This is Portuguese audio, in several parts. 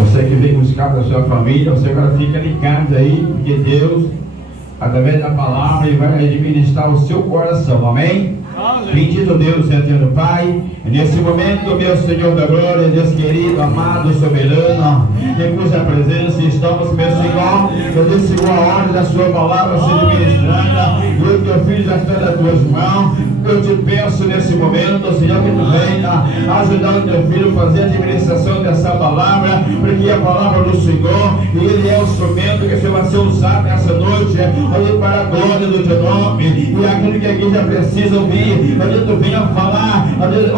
Você que vem buscar para a sua família, você agora fica em casa aí, porque Deus, através da palavra, Ele vai administrar o seu coração, amém? Bendito Deus, eterno Pai, nesse momento, meu Senhor da glória, Deus querido, amado, soberano, em cuja presença estamos, meu Senhor, eu desceu a ordem da sua palavra ser ministrada, e o teu filho já está nas tuas mãos. Eu te peço nesse momento, Senhor, que tu venha ajudar o teu filho a fazer a administração dessa palavra, porque a palavra do Senhor, Ele é o instrumento que vai ser usado nessa noite, para a glória do teu nome, e aquilo que aqui já precisa ouvir, onde tu venha falar,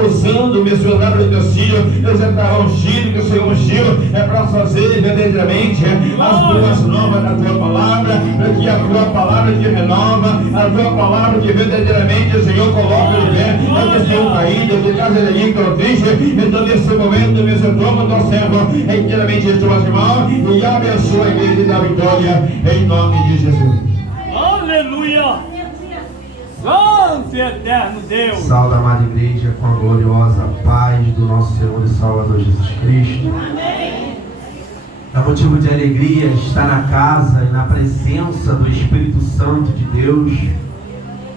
usando o meu palavra do teu filho, Deus já está ungido, que o Senhor ungiu, é para fazer verdadeiramente as boas novas da tua palavra, porque a tua palavra que renova, a tua palavra que verdadeiramente o Senhor coloca de pé, eu que estou caído, de casa de ninguém que eu triste, então nesse momento, meu Senhor, toma o teu servo inteiramente em tuas mãos e abençoa a igreja da vitória, em nome de Jesus. Aleluia! Santo e eterno Deus! Salve, amada igreja, com a gloriosa paz do nosso Senhor e Salvador Jesus Cristo. Amém! É motivo de alegria estar na casa e na presença do Espírito Santo de Deus,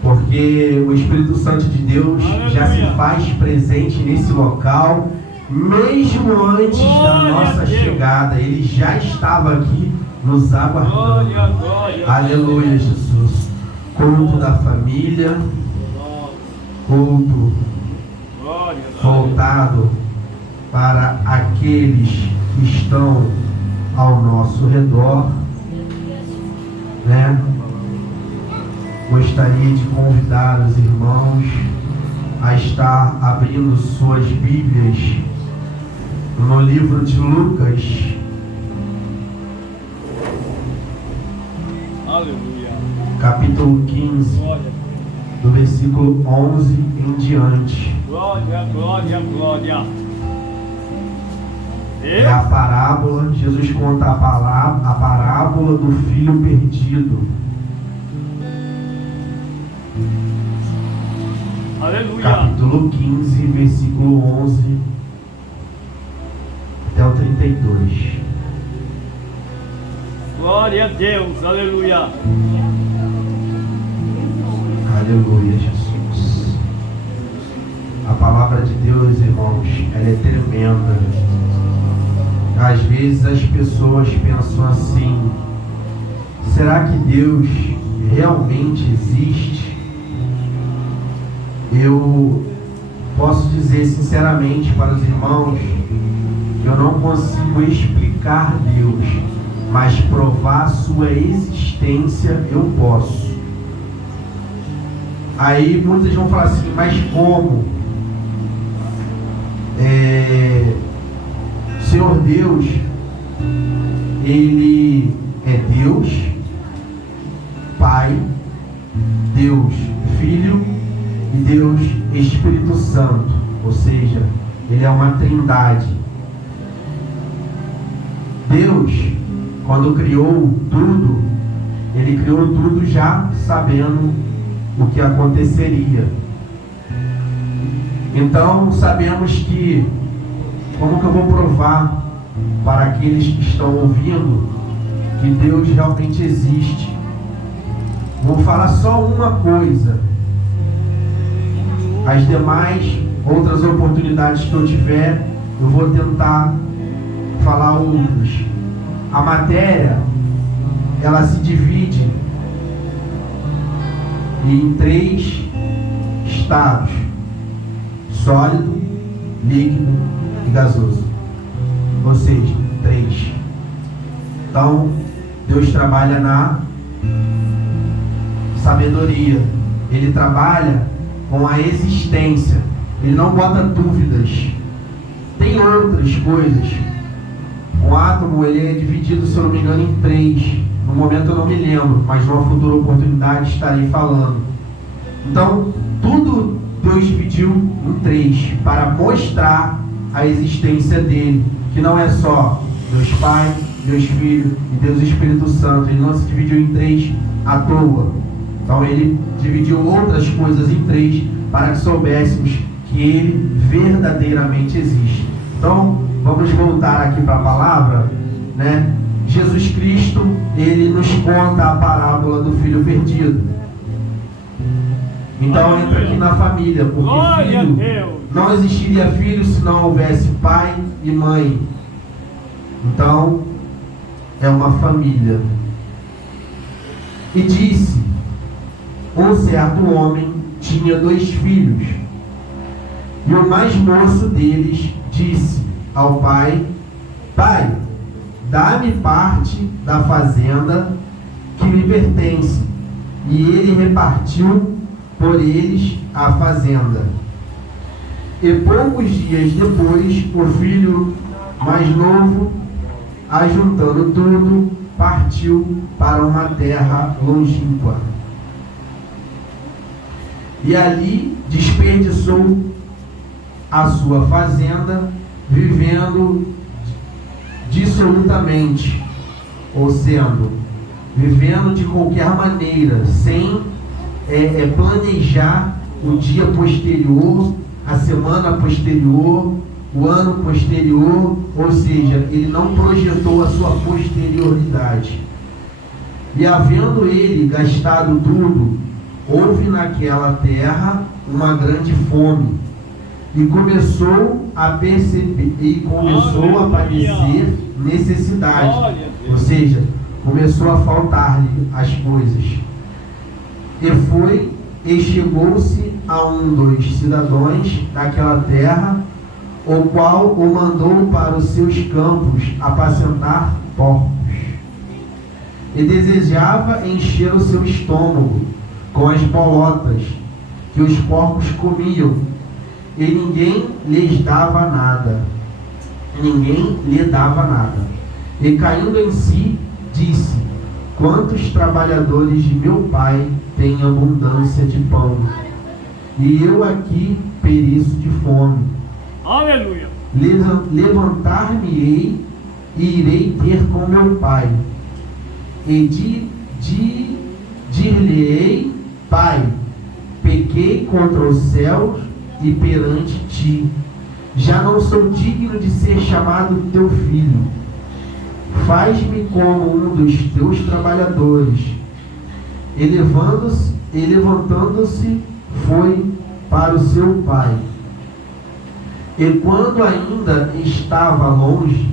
porque o Espírito Santo de Deus já se faz presente nesse local, mesmo antes da nossa chegada. Ele já estava aqui nos aguardando. Aleluia, Jesus. Culto da família, culto voltado para aqueles que estão ao nosso redor, né? Gostaria de convidar os irmãos a estar abrindo suas Bíblias no livro de Lucas. Aleluia. Capítulo 15, do versículo 11 em diante. Glória, glória, glória. É a parábola, Jesus conta a parábola do filho perdido. Aleluia. Capítulo 15, versículo 11 até o 32. Glória a Deus, aleluia. Aleluia, Jesus. A palavra de Deus, irmãos, ela é tremenda. Às vezes as pessoas pensam assim: será que Deus realmente existe? Eu posso dizer sinceramente para os irmãos que eu não consigo explicar Deus, mas provar sua existência eu posso. Aí muitos vão falar assim: mas como? Senhor Deus, Ele é Deus Pai, Deus Filho e Deus Espírito Santo, ou seja, Ele é uma trindade. Deus, quando criou tudo, Ele criou tudo já sabendo o que aconteceria. Então sabemos que, como que eu vou provar para aqueles que estão ouvindo que Deus realmente existe? Vou falar só uma coisa. As demais outras oportunidades que eu tiver, eu vou tentar falar outras. A matéria, ela se divide em 3 estados: sólido, líquido e gasoso. Ou seja, 3. Então, Deus trabalha na sabedoria. Ele trabalha com a existência. Ele não bota dúvidas. Tem outras coisas. O átomo, ele é dividido, se eu não me engano, em 3. No momento eu não me lembro, mas numa futura oportunidade estarei falando. Então, tudo Deus dividiu em 3 para mostrar a existência dele, que não é só Deus Pai, Deus Filho e Deus Espírito Santo. Ele não se dividiu em 3 à toa. Então ele dividiu outras coisas em 3 para que soubéssemos que ele verdadeiramente existe. Então, vamos voltar aqui para a palavra, né? Jesus Cristo, ele nos conta a parábola do filho perdido. Então entra aqui na família, porque Glória a filho, Deus. não existiria filho se não houvesse pai e mãe. Então é uma família. E disse: um certo homem tinha 2 filhos, e o mais moço deles disse ao pai: Pai, dá-me parte da fazenda que me pertence. E ele repartiu por eles a fazenda. E poucos dias depois, o filho mais novo, ajuntando tudo, partiu para uma terra longínqua. E ali desperdiçou a sua fazenda, vivendo dissolutamente, ou sendo, vivendo de qualquer maneira, sem planejar o dia posterior, a semana posterior, o ano posterior, ou seja, ele não projetou a sua posterioridade. E havendo ele gastado tudo, houve naquela terra uma grande fome, e começou a perceber, e começou a padecer necessidade, ou seja, começou a faltar-lhe as coisas. E chegou-se a dos cidadãos daquela terra, o qual o mandou para os seus campos apacentar porcos. E desejava encher o seu estômago com as bolotas que os porcos comiam, e ninguém lhes dava nada. Ninguém lhe dava nada. E caindo em si, disse: quantos trabalhadores de meu pai têm abundância de pão, e eu aqui pereço de fome. Aleluia. Levantar-me-ei e irei ter com meu pai, e dir-lhe-ei: Pai, pequei contra os céus e perante ti, já não sou digno de ser chamado teu filho. Faz-me como um dos teus trabalhadores. E levantando-se, foi para o seu pai. E quando ainda estava longe,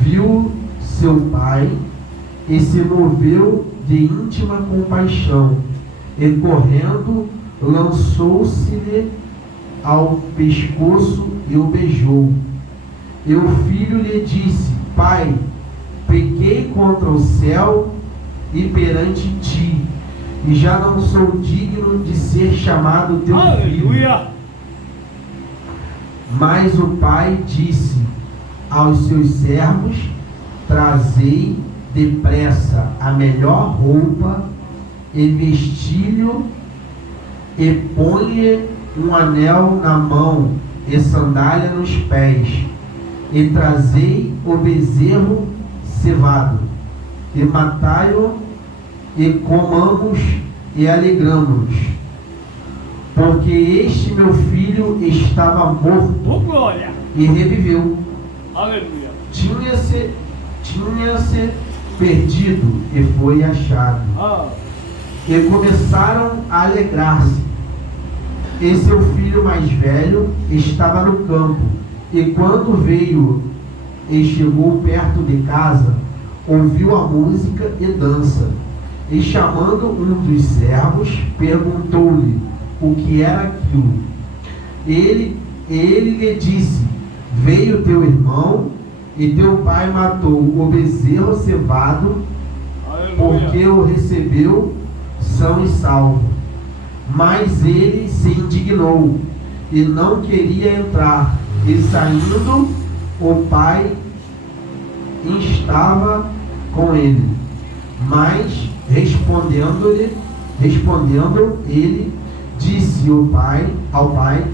viu seu pai e se moveu de íntima compaixão, e correndo lançou-se-lhe ao pescoço e o beijou. E o filho lhe disse: Pai, pequei contra o céu e perante ti, e já não sou digno de ser chamado teu filho. Mas o pai disse aos seus servos: trazei depressa a melhor roupa e vestilho, e põe-lhe um anel na mão e sandália nos pés, e trazei o bezerro cevado, e matai-o, e comamos e alegramo-nos, porque este meu filho estava morto e reviveu. Aleluia. Tinha-se perdido e foi achado. E começaram a alegrar-se. E seu filho mais velho estava no campo, e quando veio e chegou perto de casa, ouviu a música e dança, e chamando um dos servos, perguntou-lhe o que era aquilo. Ele lhe disse: veio teu irmão, e teu pai matou o bezerro cevado, porque o recebeu são e salvo. Mas ele se indignou e não queria entrar, e saindo, o pai estava com ele. Mas respondendo ele, disse ao pai: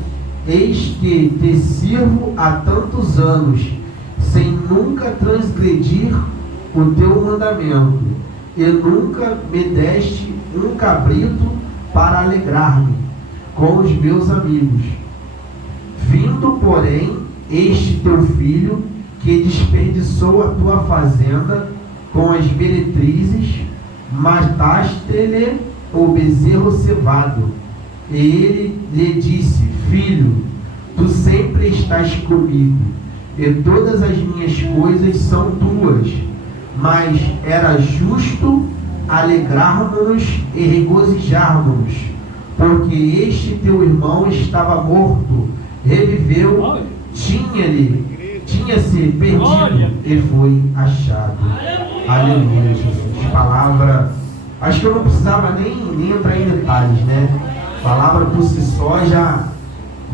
eis que te sirvo há tantos anos, sem nunca transgredir o teu mandamento, e nunca me deste um cabrito para alegrar-me com os meus amigos. Vindo, porém, este teu filho, que desperdiçou a tua fazenda com as meretrizes, mataste-lhe o bezerro cevado. E ele lhe disse: filho, tu sempre estás comigo, e todas as minhas coisas são tuas, mas era justo alegrarmos-nos e regozijarmos, porque este teu irmão estava morto, reviveu, tinha-se perdido e foi achado. Aleluia, Jesus. Palavra, acho que eu não precisava nem entrar em detalhes, né? Palavra por si só já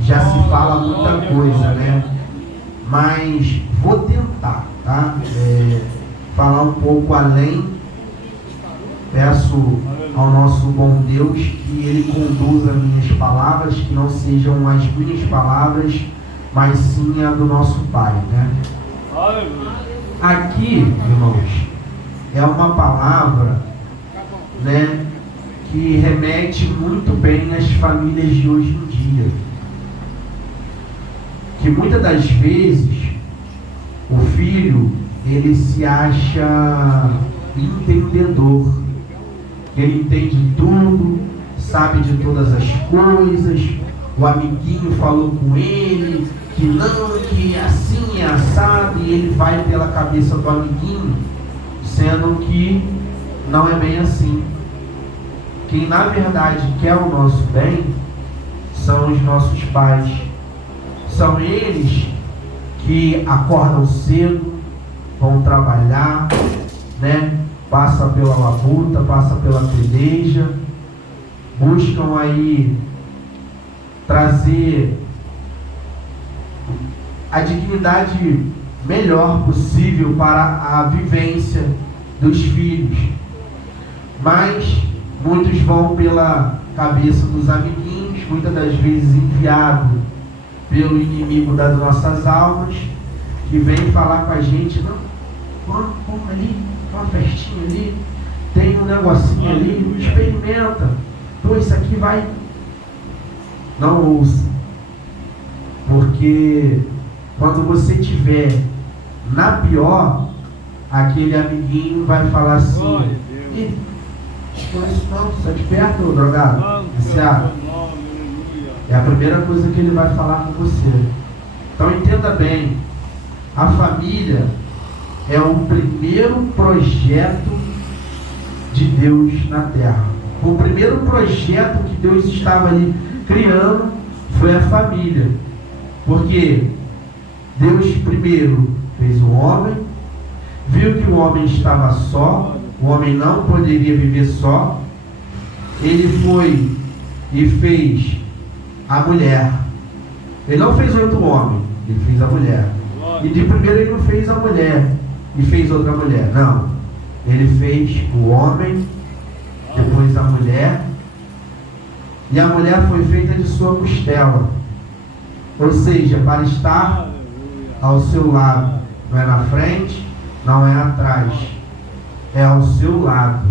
se fala muita coisa, né? Mas vou tentar, tá? Falar um pouco além. Peço ao nosso bom Deus que Ele conduza minhas palavras, que não sejam as minhas palavras, mas sim a do nosso Pai, né? Aqui, irmãos, é uma palavra, né, que remete muito bem às famílias de hoje em dia. Que muitas das vezes o filho, ele se acha entendedor, ele entende tudo, sabe de todas as coisas, o amiguinho falou com ele que não, que assim é assado, e ele vai pela cabeça do amiguinho, sendo que não é bem assim. Quem na verdade quer o nosso bem são os nossos pais. São eles que acordam cedo, vão trabalhar, né? Passa pela labuta, passa pela peleja, buscam aí trazer a dignidade melhor possível para a vivência dos filhos. Mas muitos vão pela cabeça dos amiguinhos, muitas das vezes enviado pelo inimigo das nossas almas, que vem falar com a gente: não, vamos ali, uma festinha ali, tem um negocinho ali, experimenta, pô, isso aqui vai. Não ouça, porque quando você tiver na pior, aquele amiguinho vai falar assim: ih, não, sai de perto, drogado, viciado. É a primeira coisa que ele vai falar com você. Então entenda bem, a família é o primeiro projeto de Deus na terra. O primeiro projeto que Deus estava ali criando foi a família. Porque Deus primeiro fez o homem, viu que o homem estava só, o homem não poderia viver só. Ele foi e fez a mulher. Ele não fez outro homem, ele fez a mulher. E de primeiro ele não fez a mulher e fez outra mulher, não. Ele fez o homem, depois a mulher, e a mulher foi feita de sua costela, ou seja, para estar ao seu lado. Não é na frente, não é atrás, é ao seu lado.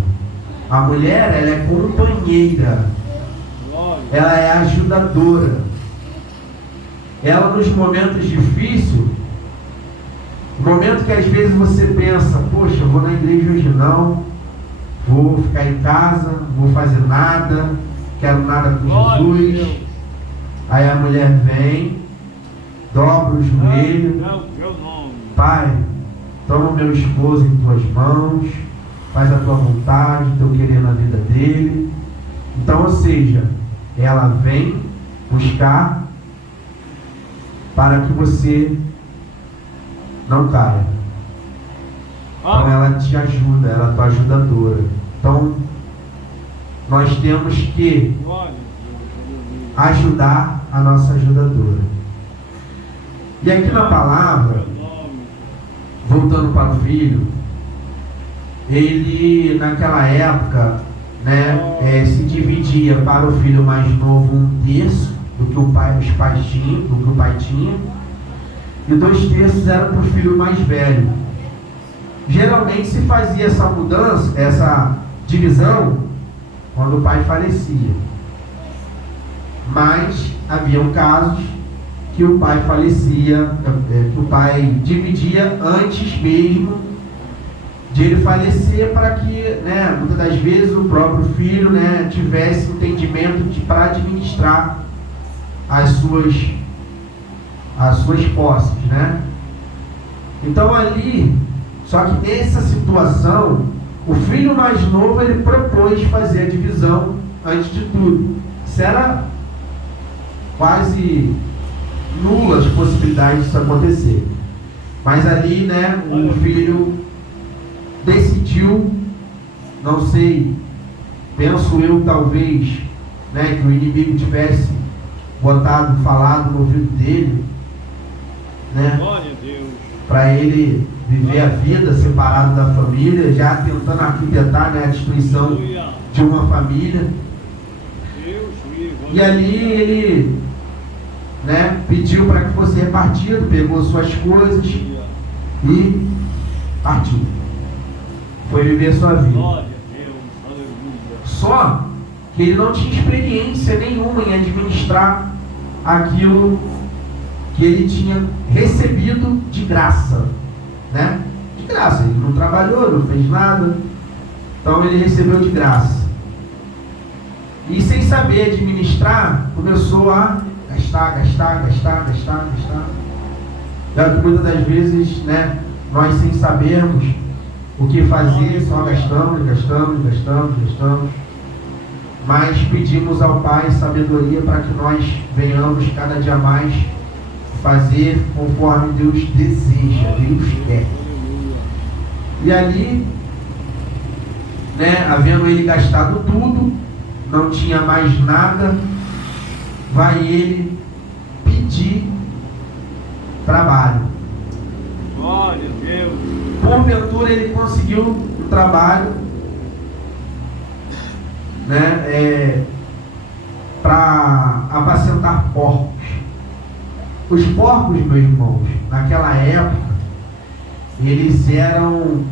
A mulher, ela é companheira, ela é ajudadora. Ela, nos momentos difíceis, momento que às vezes você pensa: poxa, eu vou na igreja hoje não, vou ficar em casa, não vou fazer nada, quero nada com Jesus. Aí a mulher vem, dobra o joelho: Pai, toma o meu esposo em tuas mãos, faz a tua vontade, teu querer na vida dele. Então, ou seja, ela vem buscar para que você não caia. Então ela te ajuda, ela é tua ajudadora. Então nós temos que ajudar a nossa ajudadora. E aqui na palavra, voltando para o filho, ele naquela época, né, se dividia para o filho mais novo 1/3 do que os pais tinham, do que o pai tinha, e 2/3 eram para o filho mais velho. Geralmente se fazia essa mudança, essa divisão, quando o pai falecia. Mas haviam casos que o pai falecia, que o pai dividia antes mesmo de ele falecer, para que, né, muitas das vezes o próprio filho, né, tivesse entendimento para administrar as suas posses, né? Então ali, só que nessa situação, o filho mais novo, ele propôs fazer a divisão antes de tudo. Isso era quase nula as possibilidades disso acontecer. Mas ali, né, o filho decidiu, não sei, penso eu talvez, né, que o inimigo tivesse falado no ouvido dele, né, para ele viver a vida separado da família, já tentando arquitetar, né, a destruição de uma família. E ali ele, né, pediu para que fosse repartido, pegou suas coisas e partiu. Foi viver sua vida. Só que ele não tinha experiência nenhuma em administrar aquilo que ele tinha recebido de graça, né? De graça, ele não trabalhou, não fez nada, então ele recebeu de graça. E sem saber administrar, começou a gastar. Já que muitas das vezes, né, nós sem sabermos o que fazer, só gastamos. Mas pedimos ao Pai sabedoria para que nós venhamos cada dia mais fazer conforme Deus deseja, Deus quer. E ali, né, havendo ele gastado tudo, não tinha mais nada, vai ele pedir trabalho. Glória a Deus. Porventura ele conseguiu um trabalho, né, para apacentar porcos. Os porcos, meus irmãos, naquela época, eles eram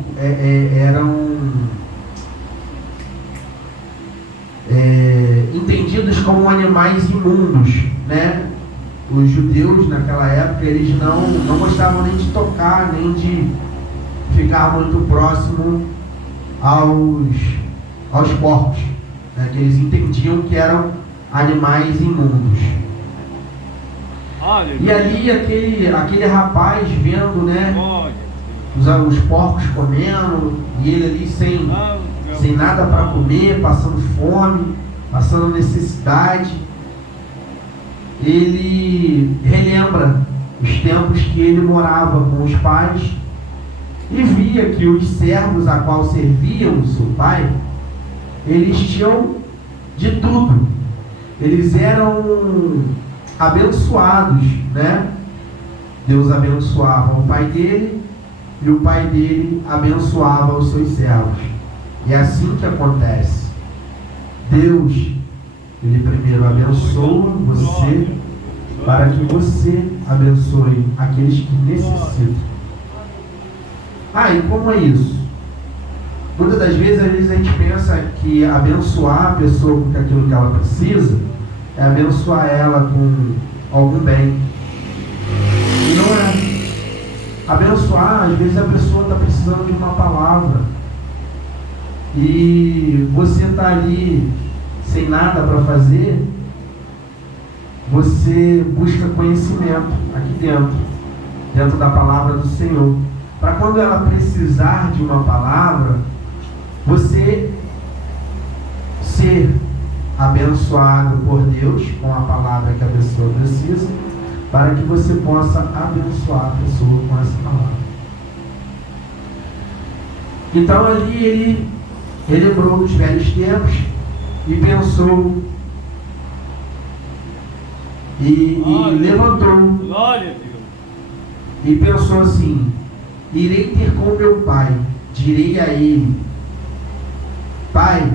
entendidos como animais imundos, né? Os judeus naquela época, eles não gostavam nem de tocar, nem de ficar muito próximo aos porcos, né? Que eles entendiam que eram animais imundos. E ali aquele rapaz vendo, né, os porcos comendo, e ele ali sem nada para comer, passando fome, passando necessidade, ele relembra os tempos que ele morava com os pais e via que os servos a qual serviam o seu pai, eles tinham de tudo, eles eram abençoados, né? Deus abençoava o pai dele e o pai dele abençoava os seus servos. E é assim que acontece. Deus, ele primeiro abençoa você para que você abençoe aqueles que necessitam. E como é isso? Muitas das vezes, às vezes a gente pensa que abençoar a pessoa com aquilo que ela precisa é abençoar ela com algum bem. E não é. Abençoar, às vezes a pessoa está precisando de uma palavra e você está ali sem nada para fazer, você busca conhecimento aqui dentro da palavra do Senhor, para quando ela precisar de uma palavra, você ser abençoado por Deus com a palavra que a pessoa precisa, para que você possa abençoar a pessoa com essa palavra. Então ali ele lembrou dos velhos tempos e pensou e levantou e pensou assim: irei ter com meu pai, direi a ele: Pai,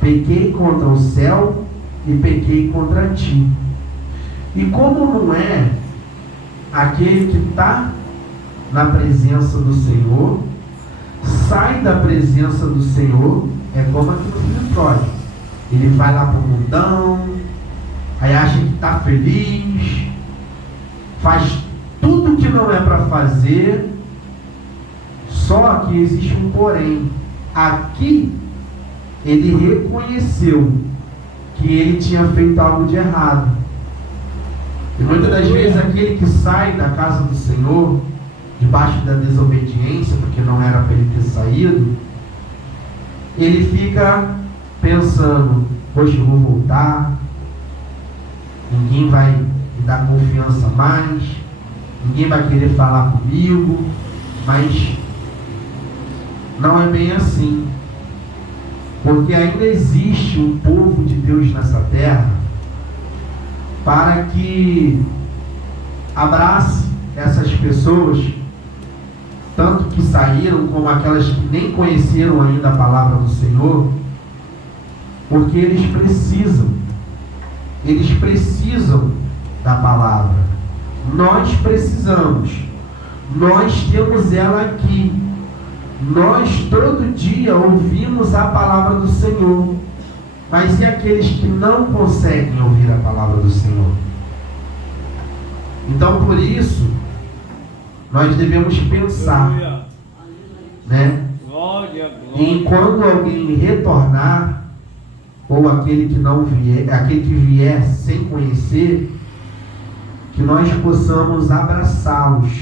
pequei contra o céu e pequei contra ti. E como não é aquele que está na presença do Senhor, sai da presença do Senhor, é como aqui no filho pródigo. Ele vai lá para o mundão, aí acha que está feliz, faz tudo que não é para fazer. Só que existe um porém. Aqui ele reconheceu que ele tinha feito algo de errado. E muitas das vezes aquele que sai da casa do Senhor debaixo da desobediência, porque não era para ele ter saído, ele fica pensando: hoje eu vou voltar, ninguém vai me dar confiança mais, ninguém vai querer falar comigo. Mas não é bem assim, porque ainda existe um povo de Deus nessa terra para que abrace essas pessoas, tanto que saíram como aquelas que nem conheceram ainda a palavra do Senhor, porque eles precisam da palavra. Nós precisamos, nós temos ela aqui, nós todo dia ouvimos a palavra do Senhor. Mas e aqueles que não conseguem ouvir a palavra do Senhor? Então, por isso, nós devemos pensar, né? E quando alguém retornar, ou aquele que não vier, aquele que vier sem conhecer, que nós possamos abraçá-los,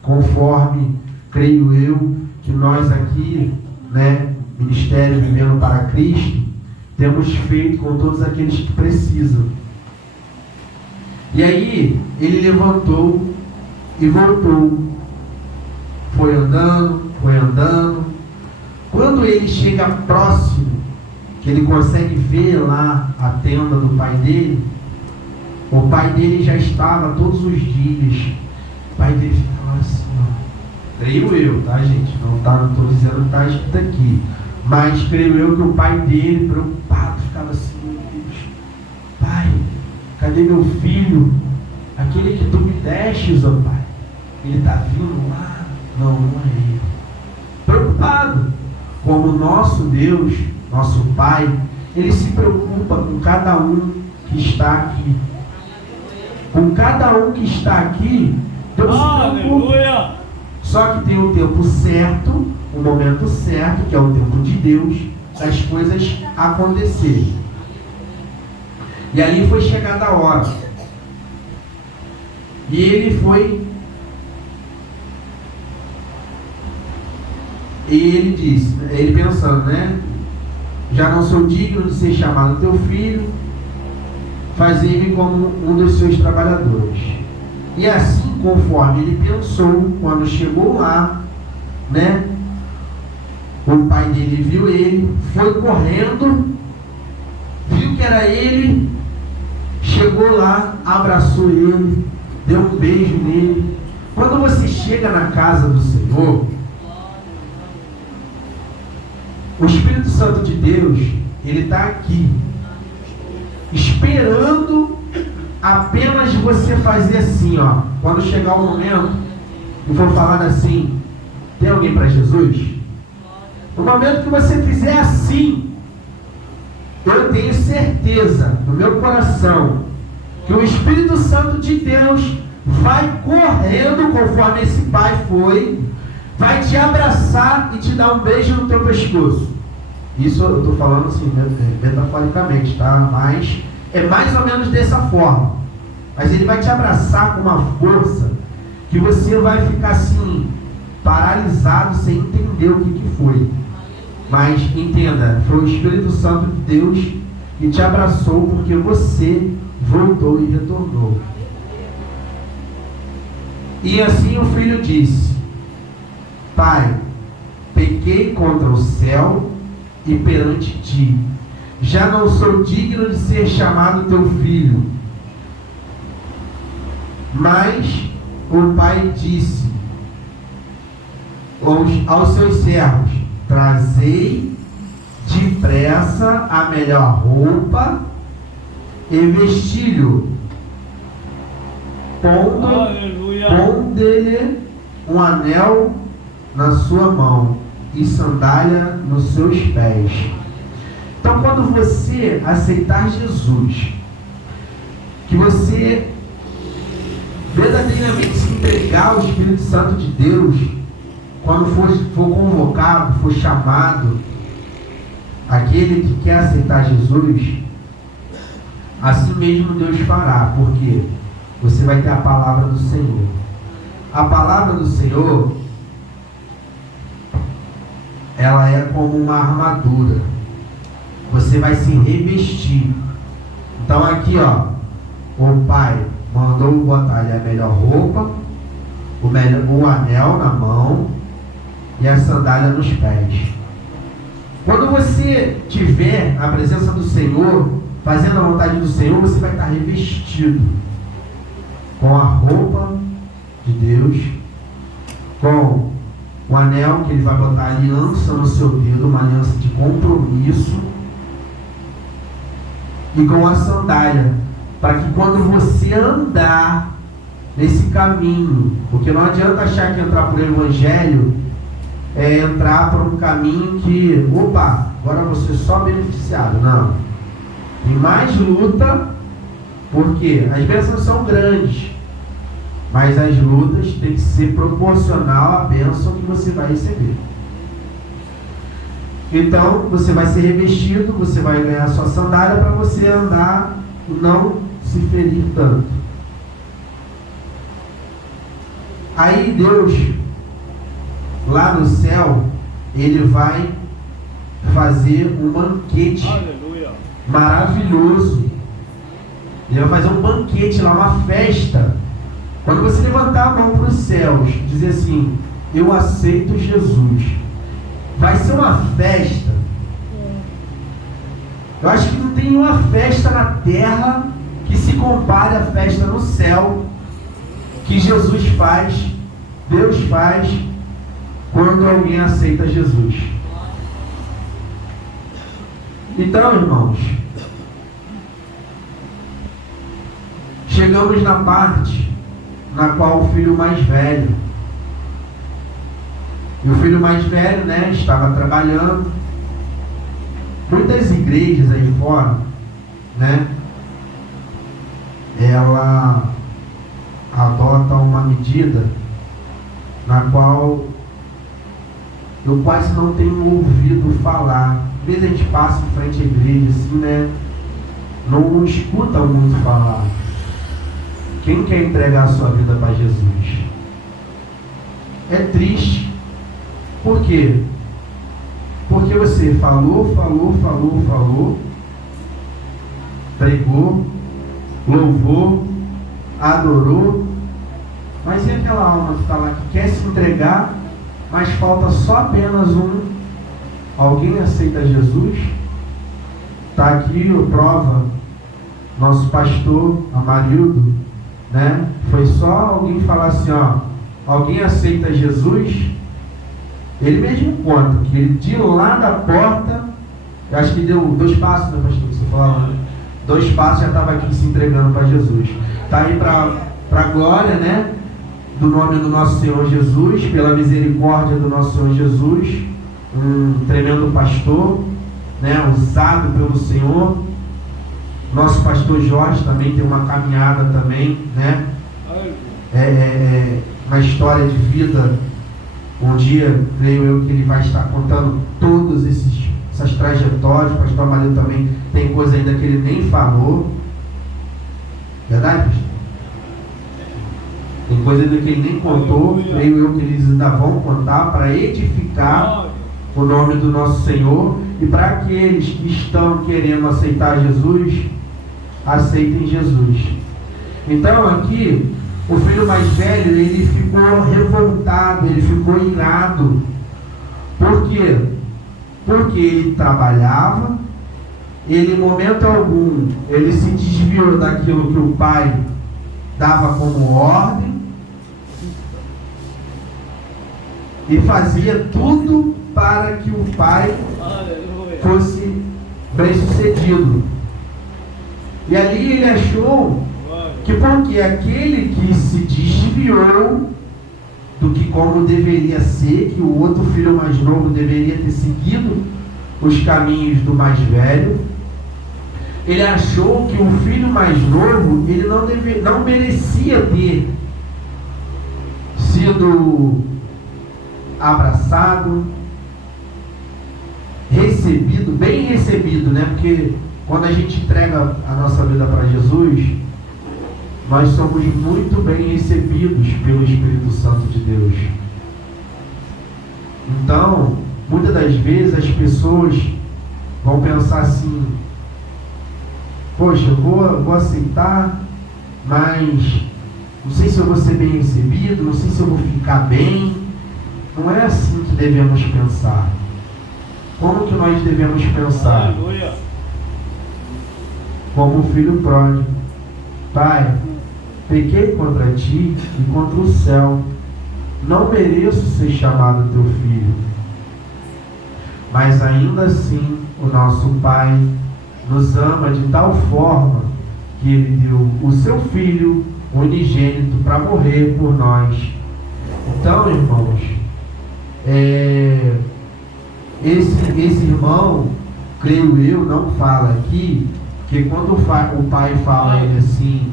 conforme, creio eu, que nós aqui, né, Ministério Vivendo para Cristo, temos feito com todos aqueles que precisam. E aí, ele levantou e voltou. Foi andando, foi andando. Quando ele chega próximo, que ele consegue ver lá a tenda do pai dele, o pai dele já estava todos os dias. O pai dele ficava assim, ó. Creio eu, tá, gente? Não estou dizendo que está escrito aqui. Mas creio eu que o pai dele, preocupado, ficava assim: meu Deus, pai, cadê meu filho? Aquele que tu me destes, ó pai. Ele está vindo lá? Não, não é ele. Preocupado. Como o nosso Deus, nosso Pai, ele se preocupa com cada um que está aqui. Com cada um que está aqui, Deus se preocupa. Só que tem o tempo certo, o momento certo, que é o tempo de Deus, das coisas acontecerem. E ali foi chegada a hora. E ele foi. E ele disse, ele pensando, né? Já não sou digno de ser chamado teu filho, fazei-me como um dos seus trabalhadores. E assim, conforme ele pensou, quando chegou lá, né? O pai dele viu ele, foi correndo, viu que era ele, chegou lá, abraçou ele, deu um beijo nele. Quando você chega na casa do Senhor, o Espírito Santo de Deus, ele está aqui, esperando apenas você fazer assim, ó. Quando chegar o momento e for falar assim: tem alguém para Jesus? No momento que você fizer assim, eu tenho certeza no meu coração que o Espírito Santo de Deus vai correndo, conforme esse pai foi, vai te abraçar e te dar um beijo no teu pescoço. Isso eu estou falando assim, metaforicamente, tá? Mas é mais ou menos dessa forma. Mas ele vai te abraçar com uma força que você vai ficar assim, paralisado, sem entender o que foi. Mas entenda, foi o Espírito Santo de Deus que te abraçou, porque você voltou e retornou. E assim o filho disse: Pai, pequei contra o céu e perante ti, já não sou digno de ser chamado teu filho. Mas o pai disse aos seus servos: trazei depressa a melhor roupa e vestilho, pondo-lhe um anel na sua mão e sandália nos seus pés. Então, quando você aceitar Jesus, que você verdadeiramente se entregar ao Espírito Santo de Deus, quando for convocado, for chamado, aquele que quer aceitar Jesus, assim mesmo Deus fará, porque você vai ter a palavra do Senhor. A palavra do Senhor, ela é como uma armadura. Você vai se revestir. Então aqui, ó, o Pai mandou botar a melhor roupa, o anel na mão e a sandália nos pés. Quando você tiver a presença do Senhor, fazendo a vontade do Senhor, você vai estar revestido com a roupa de Deus, com o anel que Ele vai botar a aliança no seu dedo, uma aliança de compromisso, e com a sandália, para que quando você andar nesse caminho, porque não adianta achar que entrar por Evangelho é entrar por um caminho que, opa, agora você é só beneficiado. Não. Tem mais luta, porque as bênçãos são grandes, mas as lutas têm que ser proporcional à bênção que você vai receber. Então, você vai ser revestido, você vai ganhar sua sandália para você andar e não se ferir tanto. Aí Deus, lá no céu, Ele vai fazer um banquete maravilhoso. Ele vai fazer um banquete lá, uma festa. Quando você levantar a mão para os céus, dizer assim: eu aceito Jesus, vai ser uma festa. Eu acho que não tem uma festa na terra que se compare à festa no céu que Jesus faz, Deus faz, quando alguém aceita Jesus. Então, irmãos, chegamos na parte na qual o filho mais velho, e o filho mais velho, estava trabalhando. Muitas igrejas aí fora, ela adota uma medida na qual eu quase não tenho ouvido falar. Às vezes a gente passa em frente à igreja assim, não escuta muito falar. Quem quer entregar a sua vida para Jesus? É triste. Por quê? Porque você falou, pregou, louvou, adorou, mas e aquela alma que está lá, que quer se entregar, mas falta só apenas um? Alguém aceita Jesus? Está aqui a prova, nosso pastor Amarildo, foi só alguém falar assim, alguém aceita Jesus? Ele mesmo conta que ele de lá da porta, eu acho que deu 2 passos, pastor, você fala, 2 passos já estava aqui se entregando para Jesus. Está aí para a glória, do nome do nosso Senhor Jesus, pela misericórdia do nosso Senhor Jesus, um tremendo pastor, usado pelo Senhor. Nosso pastor Jorge também tem uma caminhada também, uma história de vida. Um dia, creio eu, que ele vai estar contando todas essas trajetórias. O pastor Amarildo também tem coisa ainda que ele nem falou. Verdade, pastor? Tem coisa ainda que ele nem contou. Creio eu que eles ainda vão contar para edificar o nome do nosso Senhor. E para aqueles que estão querendo aceitar Jesus, aceitem Jesus. Então aqui, o filho mais velho, ele ficou revoltado, ele ficou irado. Por quê? Porque ele trabalhava, ele em momento algum, ele se desviou daquilo que o pai dava como ordem, e fazia tudo para que o pai fosse bem-sucedido. E ali ele achou que porque aquele que se desviou do que como deveria ser, que o outro filho mais novo deveria ter seguido os caminhos do mais velho, ele achou que o filho mais novo, ele não merecia ter sido abraçado, recebido, bem recebido, né? Porque quando a gente entrega a nossa vida para Jesus, nós somos muito bem recebidos pelo Espírito Santo de Deus. Então, muitas das vezes as pessoas vão pensar assim: poxa, eu vou aceitar, mas não sei se eu vou ser bem recebido, não sei se eu vou ficar bem. Não é assim que devemos pensar. Como que nós devemos pensar? Aleluia. Como o filho pródigo: Pai, pequei contra ti e contra o céu, não mereço ser chamado teu filho. Mas ainda assim o nosso Pai nos ama de tal forma que Ele deu o seu Filho unigênito para morrer por nós. Então, irmãos, esse irmão, creio eu, não fala aqui, que quando o pai fala a ele assim,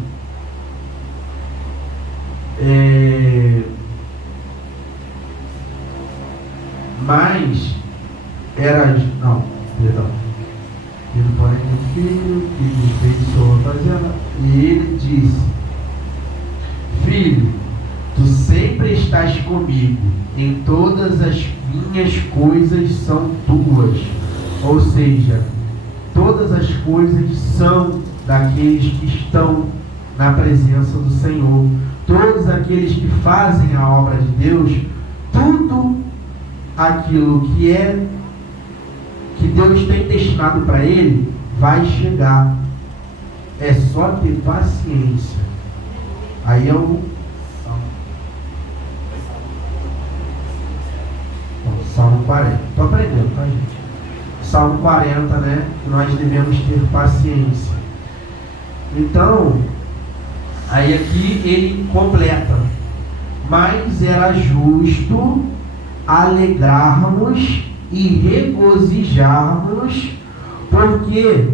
mas era, não, perdão, ele porém tem filho, que desfeiçoou a fazenda, e ele disse: Filho, tu sempre estás comigo, em todas as minhas coisas são tuas. Ou seja, todas as coisas são daqueles que estão na presença do Senhor. Todos aqueles que fazem a obra de Deus, tudo aquilo que Deus tem destinado para ele, vai chegar. É só ter paciência. Aí é o Salmo 40. Estou aprendendo, tá, gente? Salmo 40, né? Nós devemos ter paciência. Então, aí aqui ele completa: mas era justo alegrarmos e regozijarmos, porque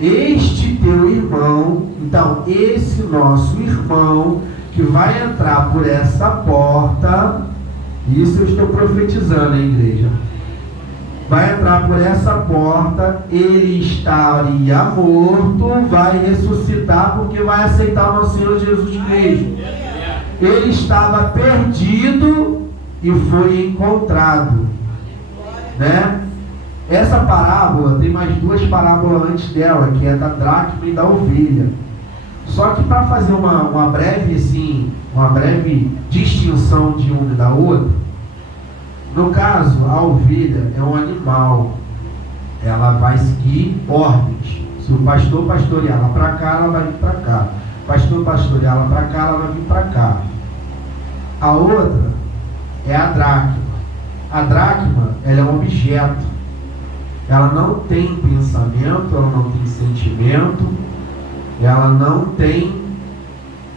este teu irmão, então esse nosso irmão que vai entrar por essa porta, isso eu estou profetizando, hein, igreja? Vai entrar por essa porta, ele estaria morto, vai ressuscitar porque vai aceitar o nosso Senhor Jesus Cristo. Ele estava perdido e foi encontrado, né? Essa parábola tem mais duas parábolas antes dela, que é da dracma e da ovelha. Só que para fazer uma breve distinção de uma e da outra, no caso, a ovelha é um animal, ela vai seguir ordens. Se o pastor pastorear ela para cá, ela vai vir para cá. O pastor pastorear ela para cá, ela vai vir para cá. A outra é a dracma. A dracma, ela é um objeto. Ela não tem pensamento, ela não tem sentimento, ela não tem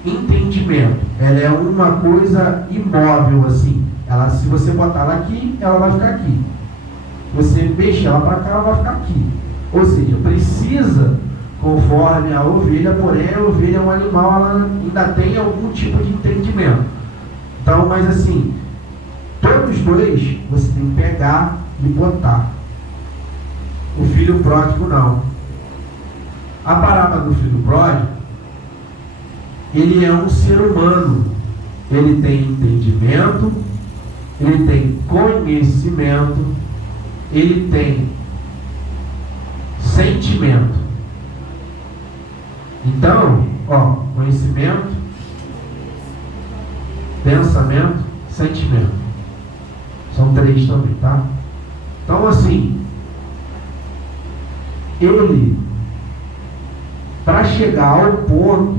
entendimento. Ela é uma coisa imóvel assim. Ela, se você botar ela aqui, ela vai ficar aqui. Você mexer ela para cá, ela vai ficar aqui. Ou seja, precisa, conforme a ovelha, porém a ovelha é um animal, ela ainda tem algum tipo de entendimento. Então, mas assim, todos dois você tem que pegar e botar. O filho pródigo não. A parábola do filho pródigo, ele é um ser humano. Ele tem entendimento, ele tem conhecimento, ele tem sentimento. Então, conhecimento, pensamento, sentimento. São três também, tá? Então, assim, ele, para chegar ao ponto,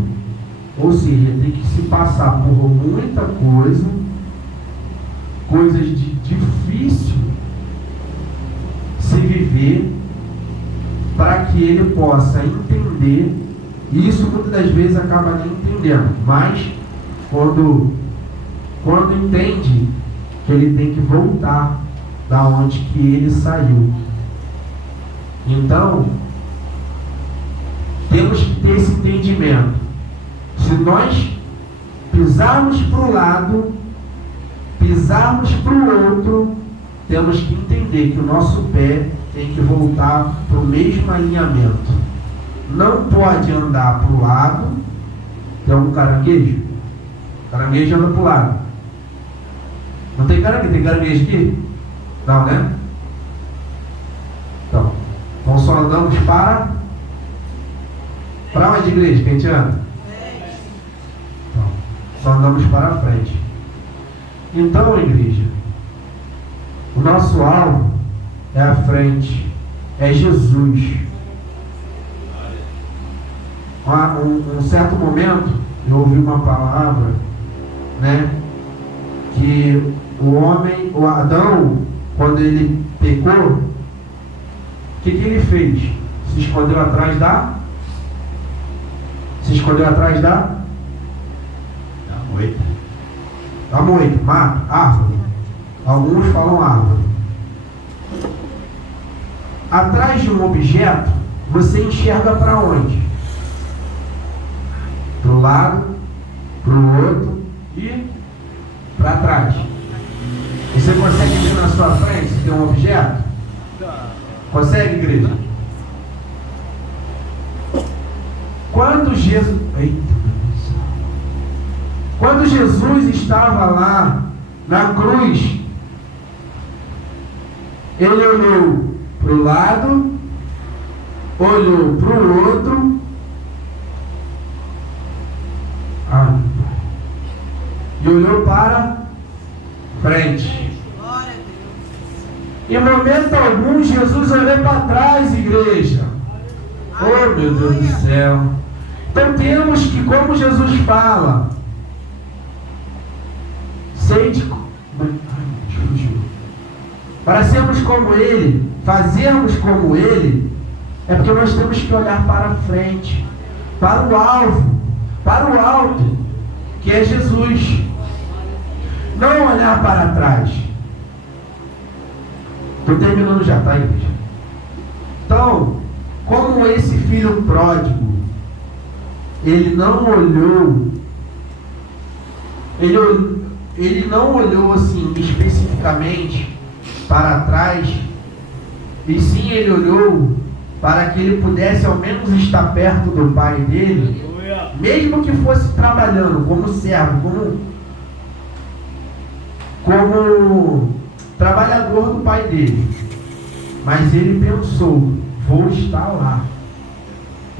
ou seja, tem que se passar por muita coisa, coisas de difícil se viver, para que ele possa entender. E isso muitas das vezes acaba nem entendendo, mas quando entende que ele tem que voltar da onde que ele saiu. Então, temos que ter esse entendimento. Se nós pisarmos para o lado, pisarmos para o outro, temos que entender que o nosso pé tem que voltar para o mesmo alinhamento. Não pode andar para o lado. Tem algum caranguejo? Caranguejo anda para o lado. Não tem caranguejo? Tem caranguejo aqui? Não, né? Então só andamos para onde, igreja? Que a gente anda? Então, só andamos para frente. Então, igreja, o nosso alvo é a frente, é Jesus. Um certo momento, eu ouvi uma palavra, né, que o Adão, quando ele pecou, o que ele fez? Se escondeu atrás da moita. Da moita, mato, árvore. Alguns falam árvore. Atrás de um objeto, você enxerga para onde? Para o lado, para o outro e para trás. Você consegue ver na sua frente se tem um objeto? Consegue, igreja? Quando Jesus estava lá na cruz, ele olhou para o lado, olhou para o outro, e olhou para frente. Em momento algum, Jesus olhou para trás, igreja. Oh, meu Deus do céu. Então temos que, como Jesus fala, para sermos como Ele, fazermos como Ele, é porque nós temos que olhar para frente, para o alvo, para o alto, que é Jesus. Não olhar para trás. Estou terminando já, tá, igreja? Então, como esse filho pródigo, ele não olhou, ele não olhou assim especificamente para trás, e sim ele olhou para que ele pudesse ao menos estar perto do pai dele, mesmo que fosse trabalhando como servo, como trabalhador do pai dele. Mas ele pensou, vou estar lá.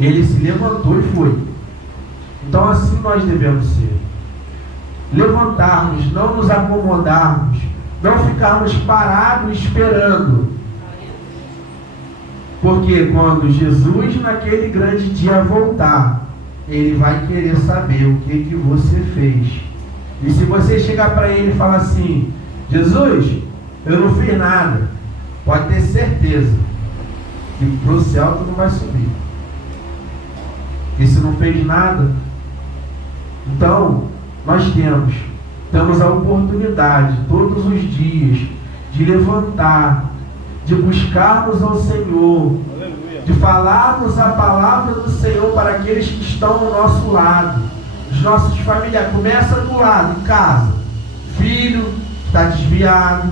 Ele se levantou e foi. Então assim nós devemos ser. Levantarmos, não nos acomodarmos, não ficarmos parados esperando. Porque quando Jesus naquele grande dia voltar, ele vai querer saber o que você fez. E se você chegar para ele e falar assim, Jesus, eu não fiz nada, pode ter certeza que para o céu tu não vai subir. E se não fez nada, então nós temos a oportunidade todos os dias de levantar, de buscarmos ao Senhor, de falarmos a palavra do Senhor para aqueles que estão ao nosso lado, os nossos familiares. Começa do lado, em casa. Filho que está desviado,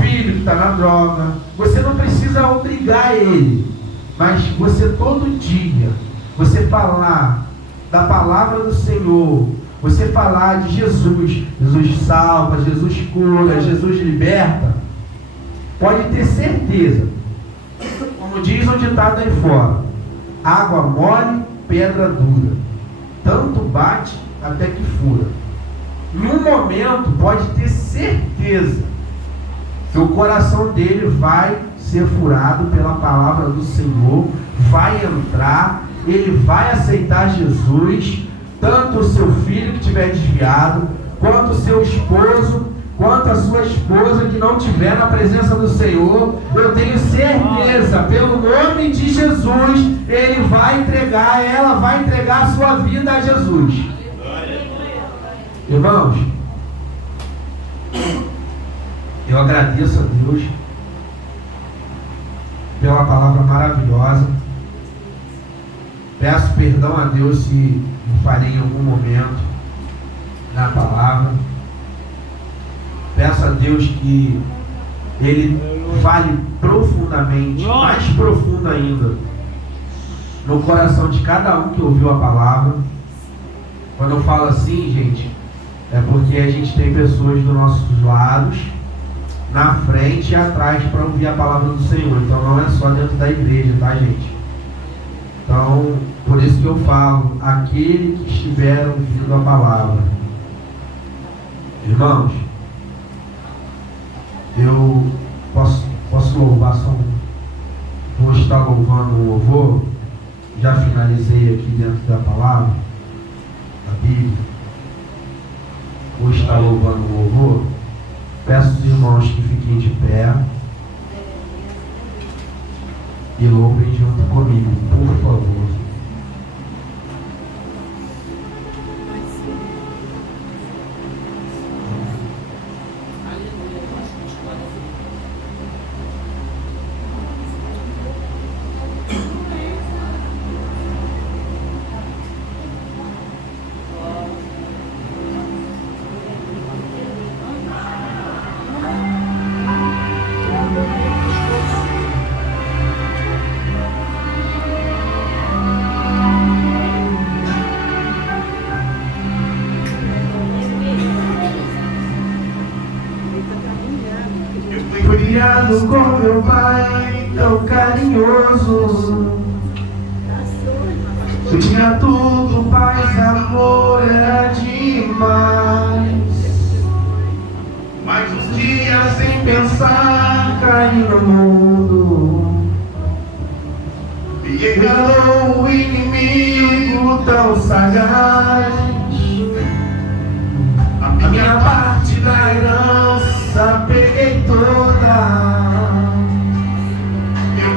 filho que está na droga. Você não precisa obrigar ele, mas você todo dia, você falar da palavra do Senhor, você falar de Jesus. Jesus salva, Jesus cura, Jesus liberta. Pode ter certeza, como diz um ditado aí fora, água mole, pedra dura, tanto bate até que fura. Em um momento pode ter certeza que o coração dele vai ser furado pela palavra do Senhor, vai entrar, ele vai aceitar Jesus, tanto o seu filho que estiver desviado, quanto o seu esposo, quanto a sua esposa que não estiver na presença do Senhor. Eu tenho certeza, pelo nome de Jesus, ele vai entregar, ela vai entregar a sua vida a Jesus. Irmãos, eu agradeço a Deus pela palavra maravilhosa. Peço perdão a Deus se falhei em algum momento na palavra. Peço a Deus que Ele fale profundamente, mais profundo ainda, no coração de cada um que ouviu a palavra. Quando eu falo assim, gente, é porque a gente tem pessoas dos nossos lados, na frente e atrás, para ouvir a palavra do Senhor. Então não é só dentro da igreja, tá, gente? Então, por isso que eu falo, aquele que estiver ouvindo a palavra. Irmãos, eu posso louvar só um. Vou estar louvando o louvor. Já finalizei aqui dentro da palavra, da Bíblia. Vou estar louvando o louvor. Peço aos irmãos que fiquem de pé e louvem junto comigo, por favor. Criado com meu pai tão carinhoso, eu tinha tudo, paz, amor, era demais. Mas um dia, sem pensar, caí no mundo, me enganou o inimigo tão sagaz. A minha parte da herança peguei toda.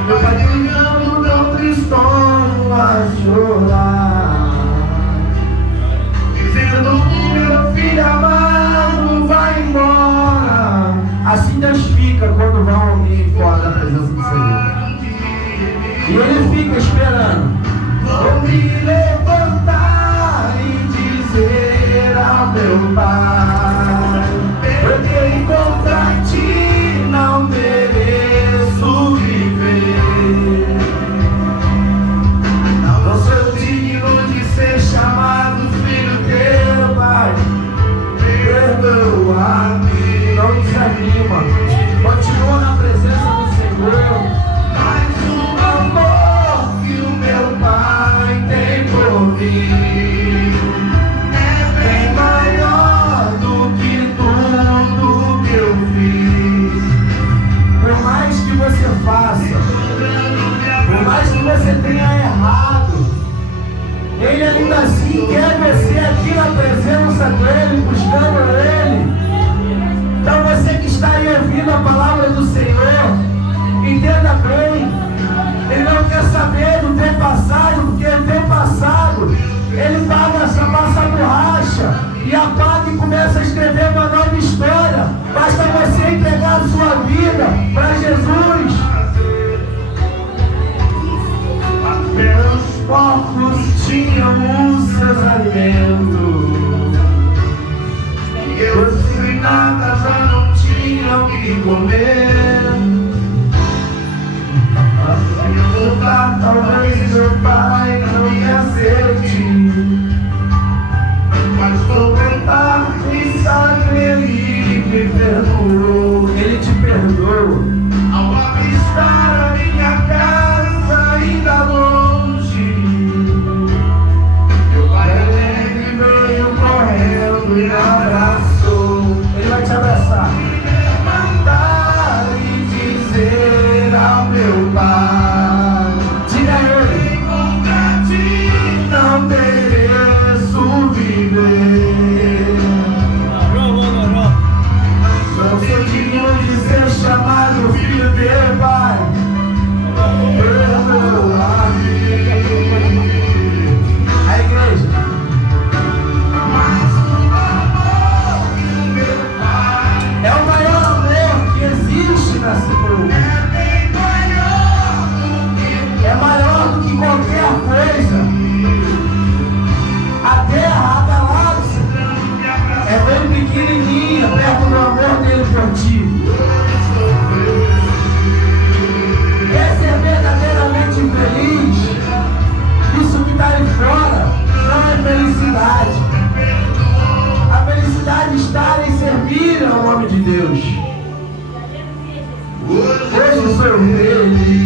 Meu pai ganhando tão tristonho a chorar, dizendo que meu filho amado vai embora. Assim Deus fica quando vai alguém fora da presença do Senhor. E Ele fica esperando. Vou me levantar e dizer ao meu Pai: peguei contra ti, não mereço viver. Não sou digno de ser chamado filho teu, Pai. Perdoa-me. Não desanima, continua na presença do Senhor. Mas o amor que o meu Pai tem por mim é bem maior do que tudo que eu fiz. Por mais que você faça, por mais que você tenha errado, Ele ainda assim quer você aqui na presença dEle, buscando Ele. Então você que está aí ouvindo a palavra do Senhor, entenda bem, Ele não quer saber do teu passado, porque o teu passado, Ele passa a borracha e apaga e começa a escrever uma nova história. Basta você entregar a sua vida para Jesus. Até os porcos tinham os seus alimentos, e os nada já não tinham o que comer. Se eu voltar, talvez meu pai não me aceite, mas vou tentar e sabe Ele me perdoou. Ele te perdoa. Ao avistar a minha casa ainda longe, meu pai alegre veio correndo e me abraçou. Ele vai te abraçar. Levantar e dizer ao meu Pai: diga a Ele, contra ti não mereço viver. Não sou digno de ser chamado filho de Pai. Perdoa-me. A igreja. Mas o amor do meu Pai é o maior amor que existe nesse mundo. É maior do que qualquer coisa. A terra, a galáxia, é bem pequenininha perto do amor dele. Hoje sou feliz.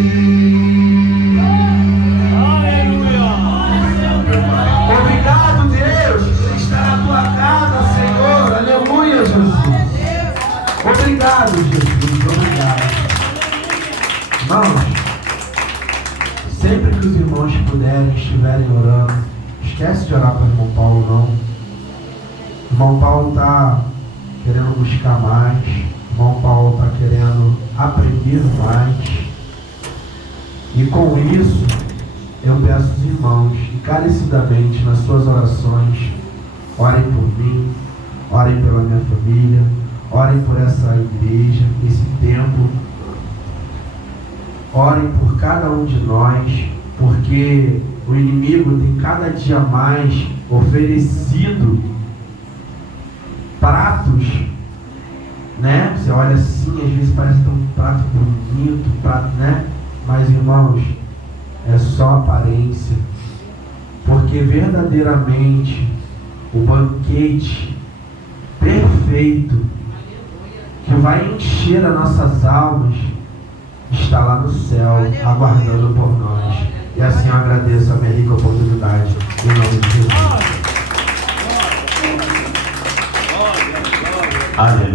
Obrigado, Deus, por estar na tua casa, Senhor. Aleluia, Jesus. Obrigado, Jesus. Obrigado. Irmãos, sempre que os irmãos puderem, estiverem orando, esquece de orar para o irmão Paulo, não. O irmão Paulo está querendo buscar mais. O irmão Paulo está querendo aprender mais. E com isso, eu peço aos irmãos, encarecidamente, nas suas orações, orem por mim, orem pela minha família, orem por essa igreja, esse templo. Orem por cada um de nós, porque o inimigo tem cada dia mais oferecido pratos, né? Você olha assim, às vezes parece um prato bonito, né? Mas, irmãos, é só aparência, porque verdadeiramente o banquete perfeito que vai encher as nossas almas está lá no céu, aguardando por nós. E assim eu agradeço a minha rica oportunidade, em nome de Jesus. Aleluia.